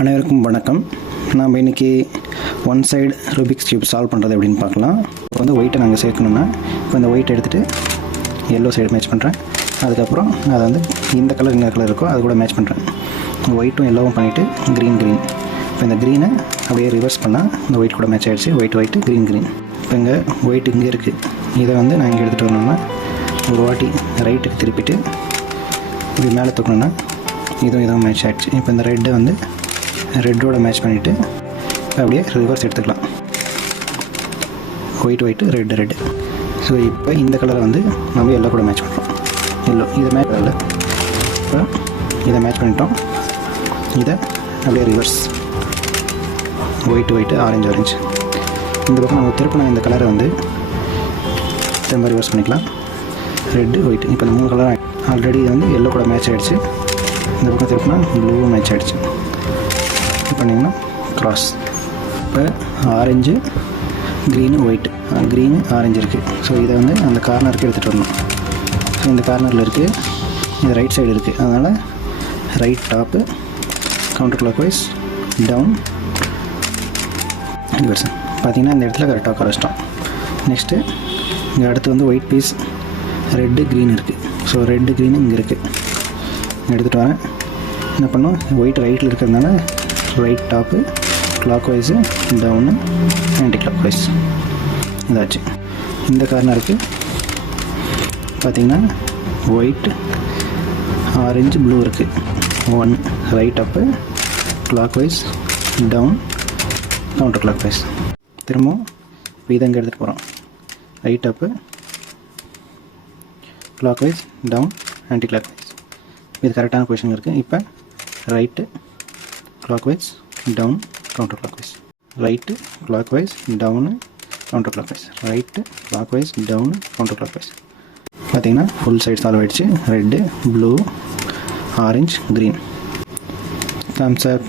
அனைவருக்கும் வணக்கம். நாம் இன்றைக்கி one side Rubik's cube solve பண்ணுறது எப்படின்னு பார்க்கலாம். இப்போ வந்து ஒயிட்டை நாங்கள் சேர்க்கணுன்னா இப்போ இந்த ஒயிட் எடுத்துகிட்டு எல்லோ சைடு மேட்ச் பண்ணுறேன் அதுக்கப்புறம் அதை வந்து இந்த கலர் என்ன கலர் இருக்கோ அது கூட மேட்ச் பண்ணுறேன் ஒயிட்டும் எல்லோவும் பண்ணிவிட்டு க்ரீன் க்ரீன் இப்போ இந்த க்ரீனை அப்படியே ரிவர்ஸ் பண்ணால் இந்த ஒயிட் கூட மேட்ச் ஆகிடுச்சு ஒயிட் ஒயிட்டு க்ரீன் க்ரீன் இப்போ இங்கே ஒயிட் இங்கே இருக்குது இதை வந்து நான் இங்கே எடுத்துகிட்டு வரணும்னா ஒரு வாட்டி ரைட்டுக்கு திருப்பிட்டு இது மேலே தூக்கணுன்னா இதுவும் இதுவும் மேட்ச் ஆகிடுச்சு இப்போ இந்த ரெட்டை வந்து ரெட்டோட மேட்ச் பண்ணிவிட்டு அப்படியே ரிவர்ஸ் எடுத்துக்கலாம். White white red red so இப்போ இந்த கலரை வந்து நம்ம எல்லோ கூட மேட்ச் பண்ணுறோம் எல்லோ இதை மேட்ச் இல்லை இப்போ இதை மேட்ச் பண்ணிட்டோம். இதை அப்படியே reverse white white orange orange இந்த பக்கம் நம்ம திருப்பின இந்த கலரை வந்து திரும்ப ரிவர்ஸ் பண்ணிக்கலாம். ரெட்டு ஒயிட் இப்போ இந்த மூணு கலர் ஆல்ரெடி இது வந்து எல்லோ கூட மேட்ச் ஆகிடுச்சு இந்த பக்கம் திருப்பினா ப்ளூவும் மேட்ச் ஆகிடுச்சு இது பண்ணிங்கன்னா க்ராஸ் இப்போ orange green white green orange இருக்குது ஸோ இதை வந்து அந்த கார்னருக்கு எடுத்துகிட்டு வரணும். ஸோ இந்த கார்னரில் இருக்குது இது ரைட் சைடு இருக்குது அதனால் right top counter clockwise down reverse பார்த்திங்கன்னா இந்த இடத்துல கரெக்டாக உட்கார நெக்ஸ்ட்டு இங்கே அடுத்து வந்து ஒயிட் பீஸ் ரெட்டு க்ரீன் இருக்குது ஸோ ரெட்டு க்ரீனு இங்கே இருக்குது எடுத்துகிட்டு வரேன். என்ன பண்ணோம்? ஒயிட் ரைட்டில் இருக்கிறதுனால right top clockwise down anticlockwise இதாச்சு இந்த கார்னருக்கு பார்த்திங்கன்னா ஒயிட் ஆரஞ்சு ப்ளூ இருக்குது one right up clockwise down counter clockwise திரும்பவும் வீதங்க எடுத்துகிட்டு போகிறோம் right up clockwise down anticlockwise இது கரெக்டான பொசிஷன் இருக்குது இப்போ right clockwise down counter clockwise right clockwise down counter clockwise right clockwise down counter clockwise பார்த்தீங்கன்னா ஃபுல் சைட் சால்வ் ஆயிடுச்சு red blue orange green thumbs up